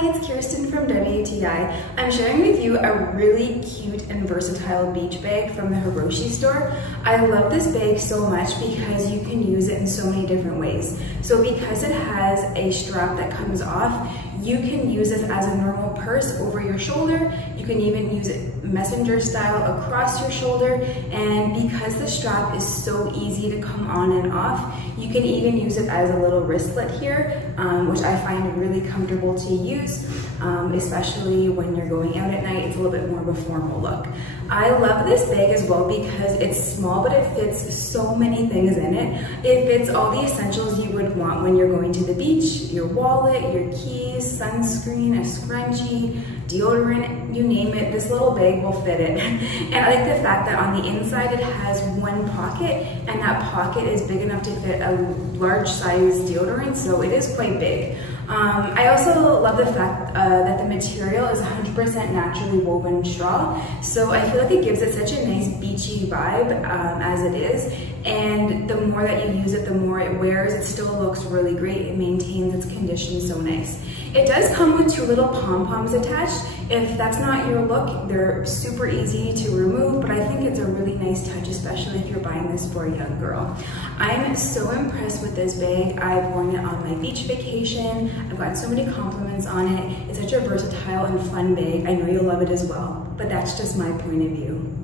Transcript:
Hi, it's Kirsten from WTI. I'm sharing with you a really cute and versatile beach bag from the HROECHY store. I love this bag so much because you can use it in so many different ways. So because it has a strap that comes off, you can use it as a normal purse over your shoulder. You can even use it messenger style across your shoulder. And because the strap is so easy to come on and off, you can even use it as a little wristlet here, which I find really comfortable to use, especially when you're going out at night. It's a little bit more of a formal look. I love this bag as well because it's small, but it fits so many things in it. It fits all the essentials you would want when you're going to the beach: your wallet, your keys, sunscreen, a scrunchie, deodorant, you name it, this little bag will fit it. And I like the fact that on the inside it has one pocket, and that pocket is big enough to fit a large size deodorant, so it is quite big. I also love the fact that the material is 100% naturally woven straw, so I feel like it gives it such a nice beachy vibe as it is. And the more that you use it, the more it wears. It still looks really great. It maintains its condition so nice. It does come with two little pom-poms attached. If that's not your look, they're super easy to remove, but I think it's a really nice touch, especially if you're buying this for a young girl. I'm so impressed with this bag. I've worn it on my beach vacation. I've gotten so many compliments on it. It's such a versatile and fun bag. I know you'll love it as well, but that's just my point of view.